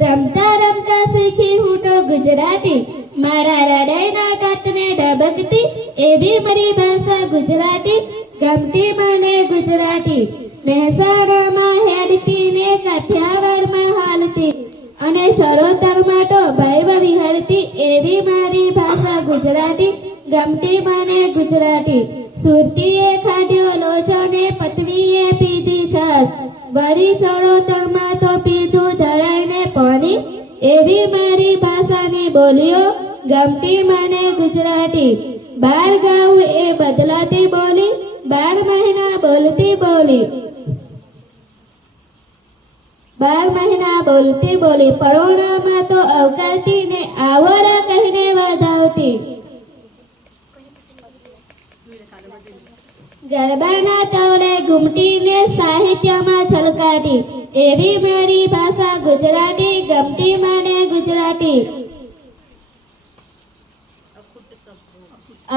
રમતા રમતા શીખી હું તો ગુજરાતી, મારા હૃદયના તાતને ધબકતી એવી મારી ભાષા ગુજરાતી, ગમતી મને ગુજરાતી. મહેસાણામાં હેડતી ને કાઠિયાવાડમાં હાલતી, અને ચરોતરમાં તો ભૈવ વિહરતી એવી મારી ભાષા ગુજરાતી, ગમતી મને ગુજરાતી. સુરતીએ ખાધ્યો લોચો ને પત્નીએ પીધી છાશ, વળી ચરોતરમાં તો પીધું ધરાઈને પાણી, એવી મારી ભાષાની બોલીઓ ગમતી મને ગુજરાતી. 12 ગાઉં એ બદલાતી બોલી, 12 મહિના બોલતી બોલી, 12 મહિના બોલતી બોલી. પરોણામાં તો અવકારતી ને આવોરા કહીને વધાવતી. ગરબાના તવડે ઘૂમટીને સાહિત્યમાં છલકાતી એવી મારી ભાષા ગુજરાતી, ગમતી મને ગુજરાતી.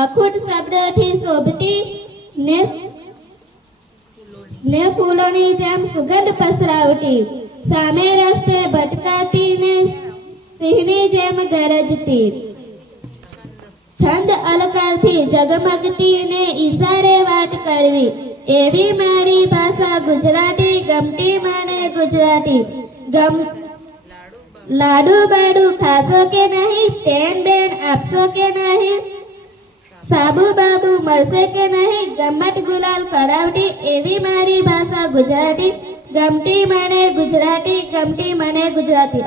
અખૂટ શબ્દોથી શોભતી ને ફૂલોની જેમ સુગંધ પસરાવતી, સામે રસ્તે ભટકાતી ને સિંહની જેમ ગરજતી, છંદ અલંકારથી જગમગતી ને ઈશારે વાત કરવી એવી મારી ભાષા ગુજરાતી, ગમતી મને ગુજરાતી. લાડુ બાડુ ખાશો કે નહીં, પેન બેન આપશો કે નહીં, સાબુ બાબુ મળશે કે નહીં, ગમત ગુલાલ કરાવતી એવી મારી ભાષા ગુજરાતી, ગમતી મને ગુજરાતી, ગમતી મને ગુજરાતી.